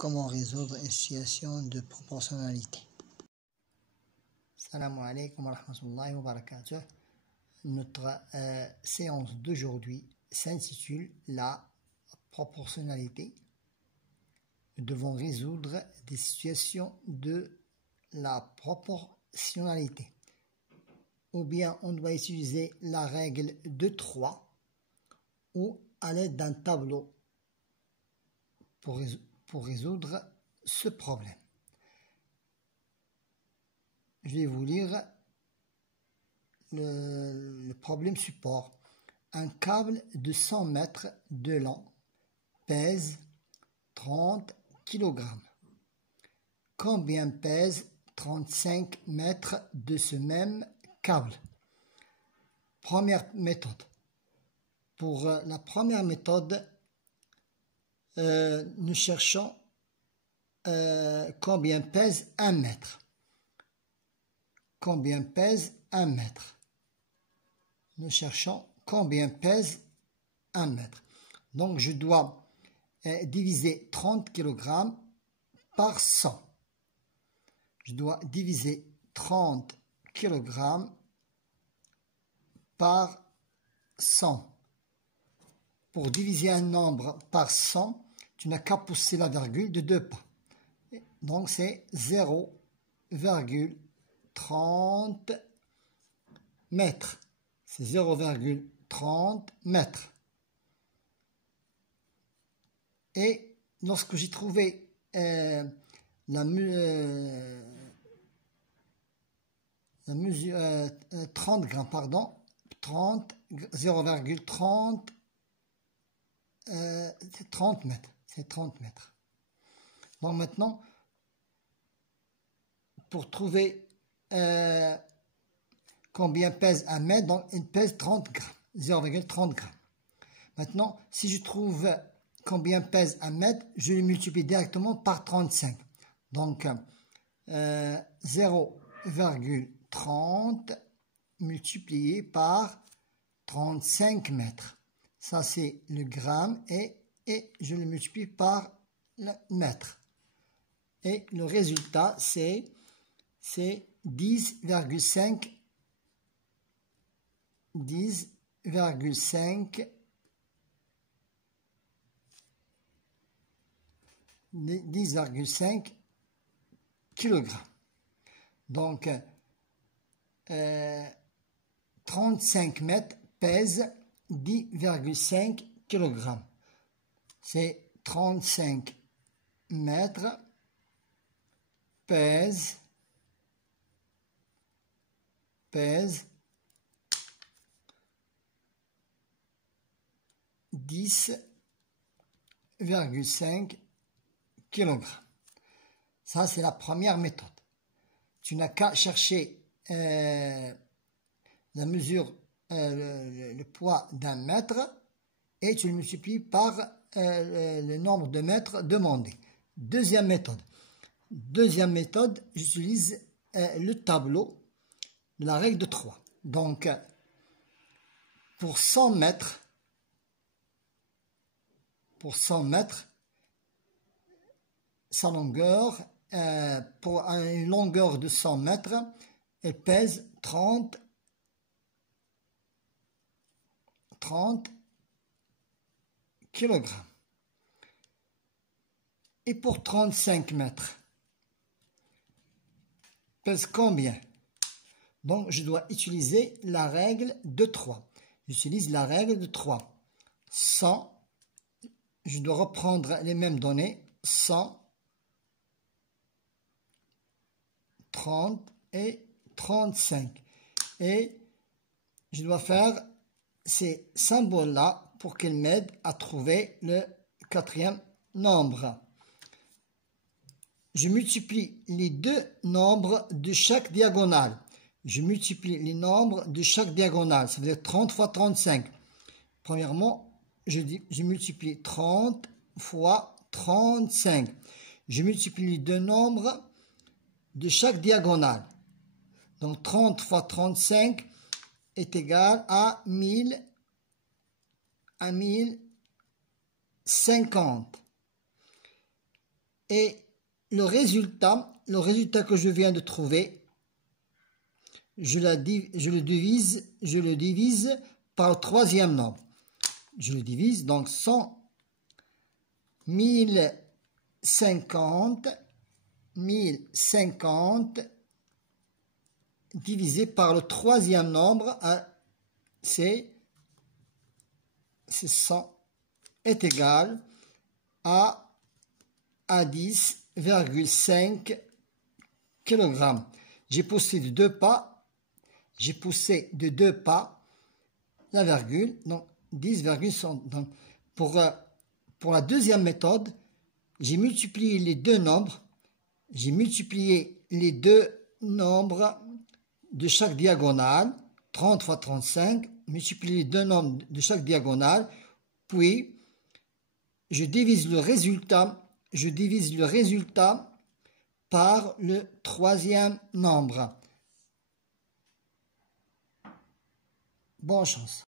Comment résoudre une situation de proportionnalité? Salam alaikum wa rahmatullahi wa barakatuh. Notre séance d'aujourd'hui s'intitule la proportionnalité. Nous devons résoudre des situations de la proportionnalité. Ou bien on doit utiliser la règle de 3 ou à l'aide d'un tableau pour résoudre ce problème. Je vais vous lire le problème support. Un câble de 100 mètres de long pèse 30 kg. Combien pèse 35 mètres de ce même câble? Première méthode. Pour la première méthode, nous cherchons combien pèse 1 mètre. Combien pèse 1 mètre? Nous cherchons combien pèse 1 mètre. Donc, je dois diviser 30 kg par 100. Je dois diviser 30 kg par 100. Pour diviser un nombre par 100, tu n'as qu'à pousser la virgule de 2 pas. Donc, c'est 0,30 mètres. C'est 0,30 mètres. Et lorsque j'ai trouvé 30 grammes, pardon, 0,30 c'est 30 mètres. C'est 30 mètres. Donc maintenant, pour trouver combien pèse 1 mètre, donc il pèse 30 grammes, 0,30 grammes. Maintenant, si je trouve combien pèse 1 mètre, je le multiplie directement par 35. Donc, 0,30 multiplié par 35 mètres. Ça, c'est le gramme et je le multiplie par le mètre. Et le résultat, c'est 10,5 kg. Donc, 35 mètres pèse 10,5 kg. C'est 35 mètres pèse 10,5 kg. Ça, c'est la première méthode. Tu n'as qu'à chercher la mesure, le poids d'un mètre et tu le multiplies par le nombre de mètres demandé. Deuxième méthode. J'utilise le tableau de la règle de 3. Donc, pour 100 mètres, sa longueur, pour une longueur de 100 mètres, elle pèse 30 kg. Et pour 35 mètres, pèse combien? Donc, je dois utiliser la règle de 3. J'utilise la règle de 3. 100, je dois reprendre les mêmes données. 100, 30 et 35. Et je dois faire ces symboles-là pour qu'ils m'aident à trouver le quatrième nombre. Je multiplie les deux nombres de chaque diagonale. Je multiplie les nombres de chaque diagonale. Ça veut dire 30 fois 35. Premièrement, je multiplie 30 fois 35. Je multiplie les deux nombres de chaque diagonale. Donc 30 fois 35 est égal à 1050. Et le résultat que je viens de trouver, je le divise par le troisième nombre. Je le divise, donc 1050 divisé par le troisième nombre, c'est 100, est égal à 10,5 kg. J'ai poussé de 2 pas, la virgule, donc 10,100. Donc pour la deuxième méthode, j'ai multiplié les deux nombres, de chaque diagonale, 30 fois 35, multiplier les deux nombres de chaque diagonale, puis je divise le résultat par le troisième nombre. Bonne chance.